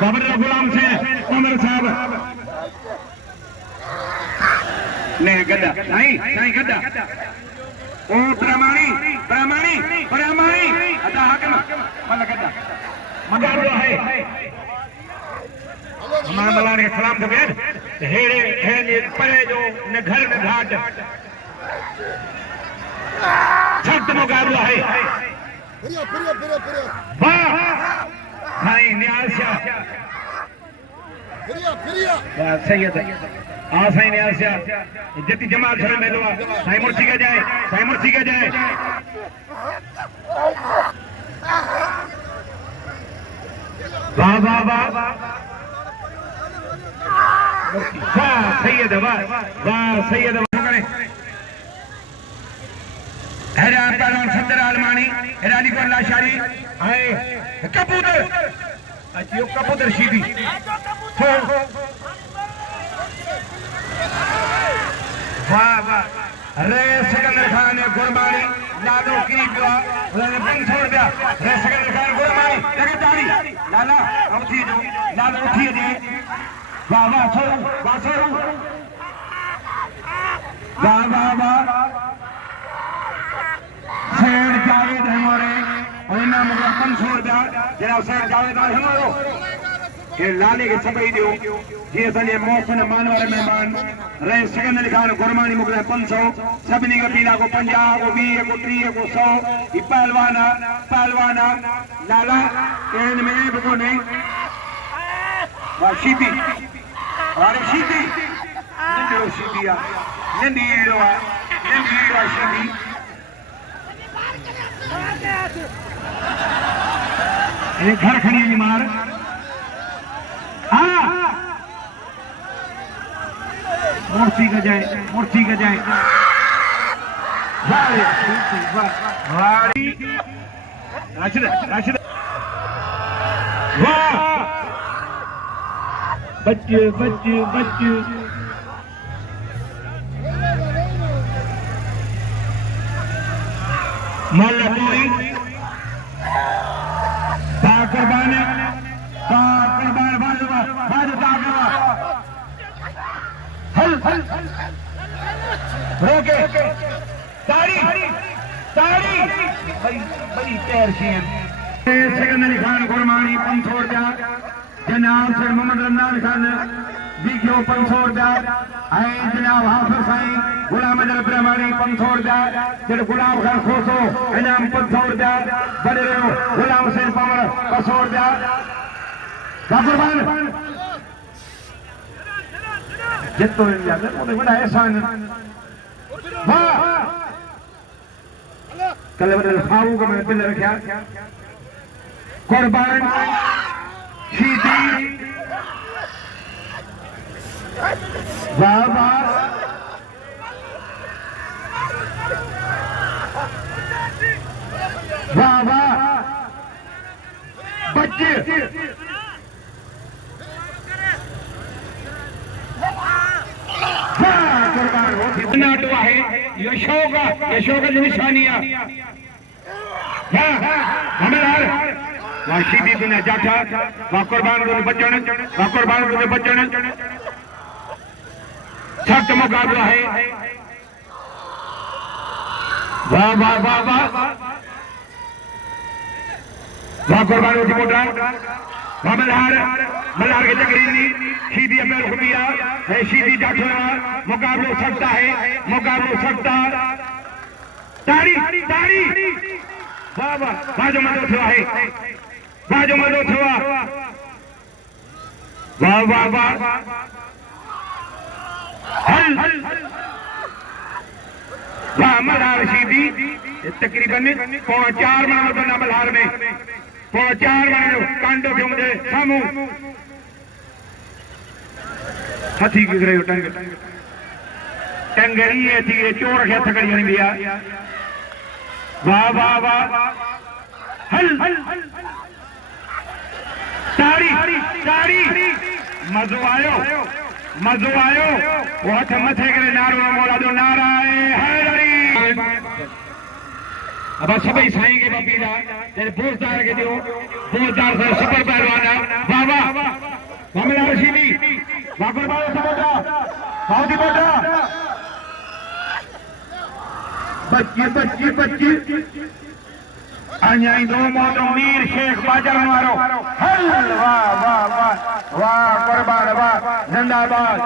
बाबर गुलाम से उमर साहब ने गद्दा नहीं गद्दा ओ प्रमाणी प्रमाणी प्रमाणी अदा हकम मन गद्दा मुकाबला है हमारा मलार के सलाम तो बेद हेड़े हेड़े परे जो न घर न घाट सख्त मुकाबला है वाह भाई न्यासिया वाह सैयद आ साईं न्यासिया जति जमात छड़े मेलो साईं मुर्सी के जाए वाह वाह वाह वाह सैयद वाह सैयद हैरान पहलवान सदर आलमानी हैरानी को लाशारी आए कबूतर अजियो कबूतर शीदी वाह वाह रे सिकंदर खान ने गुरबानी लालो की पिया उन्होंने बन छोड़ दिया रे सिकंदर खान गुरबानी लगे दाढ़ी लाला उठी जो लाला उठी दे वाह वाह छोड़ वाह वाह वाह सैयद जावेद हमारे और इन्हें मुझे अपन छोड़ दिया जनाब सैयद जावेद हमारो ये लाले के सबई दियो जी असांजे मौसम मान वाले मेहमान रहे सिकंदर खान गुरमानी मुगल 500 सभिनी को पीला को 50 को 20 को 30 को 100 ये पहलवाना लाला इनमें भी को नहीं शीती अरे शीती नंदीरो शीती ये घर खड़ी बीमार मूर्ति का जाए राशिद वाह बच्चे मोहल्ला पूरी कुर्बान रोके ताड़ी बड़ी पैर सिकंदर खान गुरमानी 500 रुपया जनाब सर मोहम्मद रमजान खान बीघो 500 रुपया जनाब हाफिज साईं गुलाम अजर ब्रह्मानी 500 रुपया फिर गुलाम खान खोसो इनाम 500 रुपया बड़े गुलाम हुसैन पावर 200 रुपया कुर्बान जितो बड़ा एहसान वाह कल फारूक में बिल रखा कुर्बान शीदी वाह वाह बच्चे नाटवा है यशोगा निशानिया शीदी दुनिया जाठा वहाँ कुर्बान बचन सख्त मुकाबला है वाह वाह वाह वाह वहाँ कुर्बान मोटा वहाँ मल्हार के जगरीनी शीदी अमेर खुबिया है शीदी जाठा मुकाबलो सकता ताड़ी वाह बाजो मदो थवा है वाह वाह मल्हार शीदी तकरीबन 4.5 मन बना मल्हार में 4.5 मन कांडो के मुझे सामू हथी की रहे टंगरी थी चोर के थकड़ी नहीं दिया वाह ताड़ी मजो आयो वो हथ मथे करे नारो मोला जो नारा हैदरी अब सभी साईं के बपीरा जैसे बोझदार के दियो बोझदार से सुपर पहलवान वाह वाह मोहम्मद रशीदी वाह कुर्बान समोटा बहुत ही मोटा 25 अन्याय दो मोटो मीर शेख बाजार मारो हल वाह वाह वाह वाह कुर्बान वाह जिंदाबाद